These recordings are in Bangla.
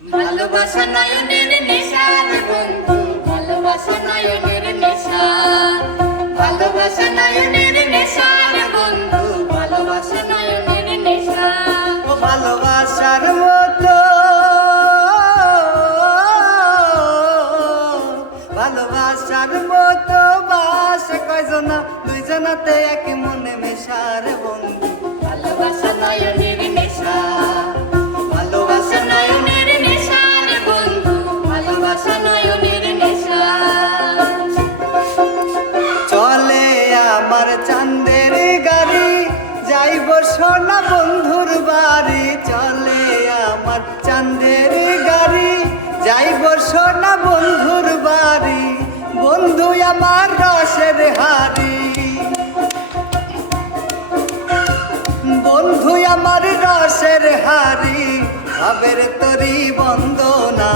ভালোবাসা নয়নের নেশা রে বন্ধু, ভালোবাসা নয়নের নেশা, ভালোবাসা নয়নের নেশা রে বন্ধু, ভালোবাসা নয়নের নেশা। ও ভালোবাসার মতো, ভালোবাসার মতো বাসে কয়জনা, দুইজনাতে এক মনে মেশা রে বন্ধু। ভালোবাসা নয়নের নেশা, ভালোবাসা নয়নের নেশা রে বন্ধু, ভালোবাসা নয়নের নেশা। চলে আমার চাঁদের গাড়ি, যাইব সোনা বন্ধুর বাড়ি। চলে আমার চাঁদের গাড়ি, যাইব সোনা বন্ধুর বাড়ি। বন্ধু আমার রসের হাড়ি, বন্ধু আমার রসের হাড়ি। ভাবের তরি বন্দনা,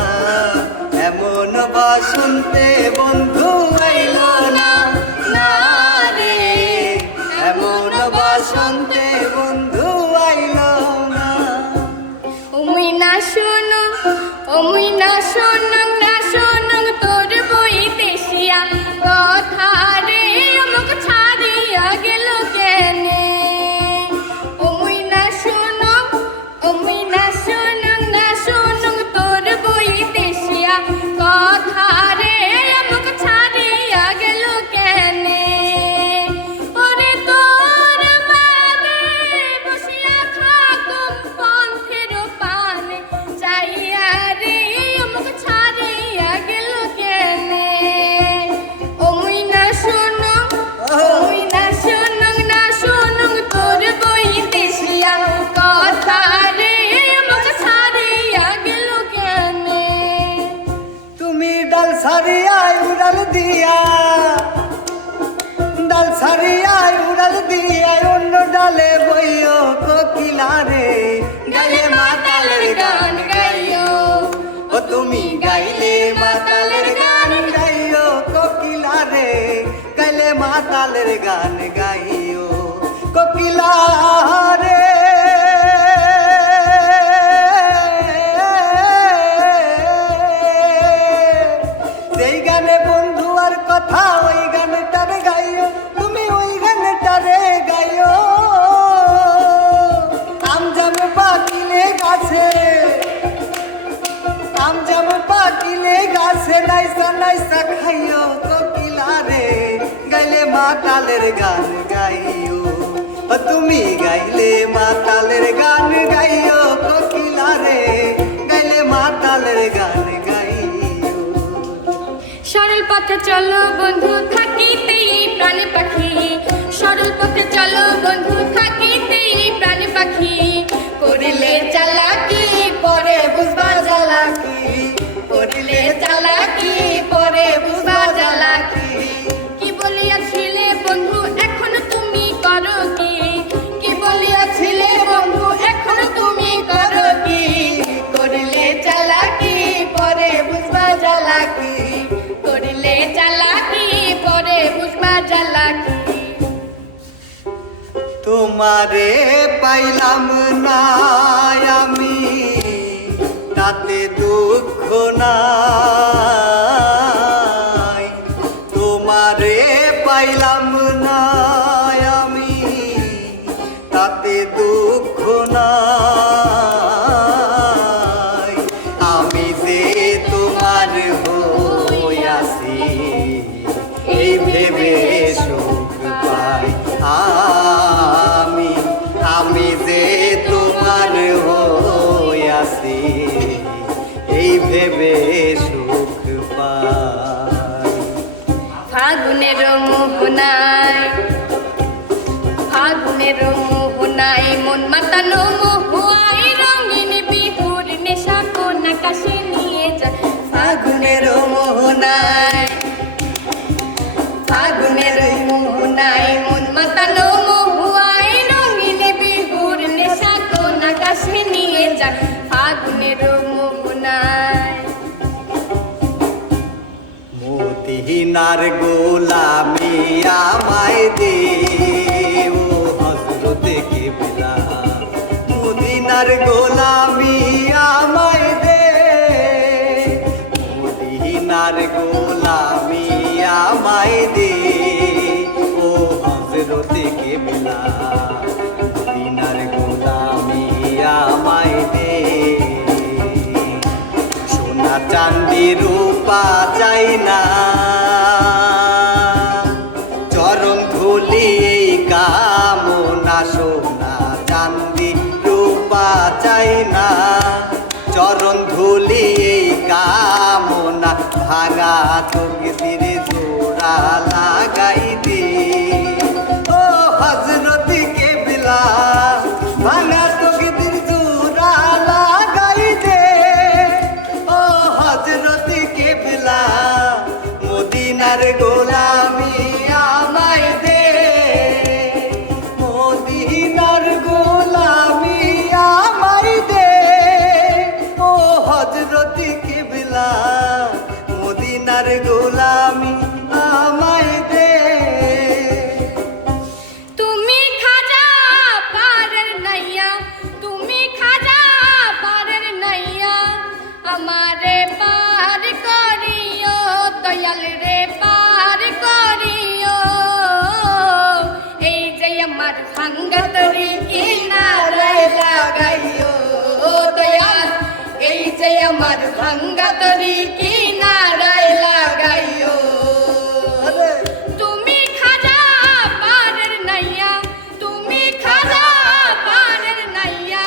এমন বসন্তে বন্ধু আইল না, না রে। এমন বসন্তে বন্ধু আইল না। ওমই না শোনো, ওমই না শোনো, না শোনো তোর বইতে শিয়া কথা রে আমাক ছাড়িয়া গেল কেনে। ওমই না শোনো, ওমই না শোনো, না শোনো তোর বইতে শিয়া কথা রে আমাক ছাড়িয়া গেল কেনে। ওরে তোর বাদে বসিয়া থাকুম পন্থের পানে, চাইয়া রে আমাক ছাড়িয়া গেল কেনে। ওমই না শোনো, ওমই না শোনো, না শোনো তোর বইতে শিয়া কথা রে আমাক ছাড়িয়া গেল কেনে। তুমি ডাল ছাড়িয়ায় উড়াল দিয়া, ডাল ছাড়িয়ায় উড়াল দিয়া, অন্য ডালে বইও কোকিলা রে। গাইলে মাতালের গান গাইও, ও তুমি গাইলে মাতালের গান গাইও কোকিলা রে। গাইলে মাতালের গান গাইও কোকিলা রে। যেই গানে বন্ধু আর কথা, ওই গানটারে গাইও তুমি, ওই গানটারে গাইও। আমজাম পাকিলে গাছে, আমজাম পাকিলে গাছে, নাইসা নাইসা খাইও কোকিলা রে। গাইলে মাতালের গান গাইও, ও তুমি গাইলে মাতালের গান গাইও কোকিলা রে। গাইলে মাতালের গান গাইও। সরল পথে চলো বন্ধু থাকিতেই প্রাণ পাখি, সরল পথে চলো বন্ধু থাকিতেই প্রাণ পাখি। করিলে চালাকি পরে বুঝবা জ্বালাকি, করিলে চালাকি পরে বুঝবা জ্বালাকি। কি বলিয়াছিলে বন্ধু এখন তুমি করো কি, কি বলিয়াছিলে বন্ধু এখন তুমি করো কি। করিলে চালাকি পরে বুঝবা জ্বালাকি, করিলে চালাকি পরে বুঝবা জ্বালাকি। তোমারে পাইলাম না আমি, তাতে দুঃখ নাই। তোমারে পাইলাম না আমি, তাতে দুঃখ নাই। আমি যে তোমার হইয়াছি, এই ভেবে সুখ পাই আমি। আমি যে তোমার হইয়াছি, এই ভেবে সুখ পাই। ফাগুনের মোহনায়, ফাগুনের মোহনায় মন মাতানো মহুয়ায়, রঙিন বিহুর নেশা কোন আকাশে নিয়ে যায়। ফাগুনের মোহনায়, ফাগুনের মোহনায় মন মাতানো মহুয়ায়, রঙিন বিহুর নেশা কোন আকাশে নিয়ে যায়। ফাগুনের মোহনায় মদিনার গোলামি আমায় দে, ও হযরত কিবলা। মদিনার গোলামি আমায় দে, চাঁদি রূপা চাই না, চরণ ধুলি এই কামনা সোনা চাঁদি রূপা চাই না, চরণ ধুলি এই কামনা ভাঙা তকদির জোড়া লাগাই দে। ও হযরত কেবলা ভাঙা তকদির জোড়া লাগাই দে। ও হযরত কেবলা মদিনার গোলামি আমায় দে, মদিনার গোলামি আমায় দে। ও হযরত কেবলা মদিনার গোলামি আমায় দে। তুমি খাজা পারের নাইয়া, তুমি খাজা পারের নাইয়া, আমারে পার করিও দয়াল রে পার করিও। এই যে আমার ভাঙ্গা তরি কিনারায় লাগাইও দয়াল, এই যে আমার ভাঙ্গা তরি কিনারায় লাগাইও। তুমি খাজা পারের নাইয়া, তুমি খাজা পারের নাইয়া,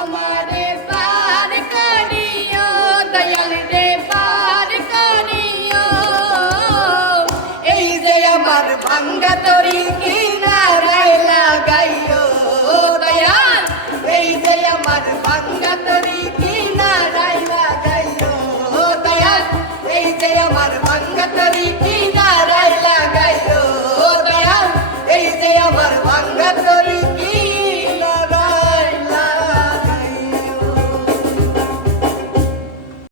আমারে পার করিও দয়াল রে পার করিও। এই যে আমার ভাঙ্গা তরি কিনারায় লাগাইও দয়াল, এই যে আমার ভাঙ্গা তরি কিনারায় লাগাইও দয়াল, এই যে আমার ভাঙ্গা তরি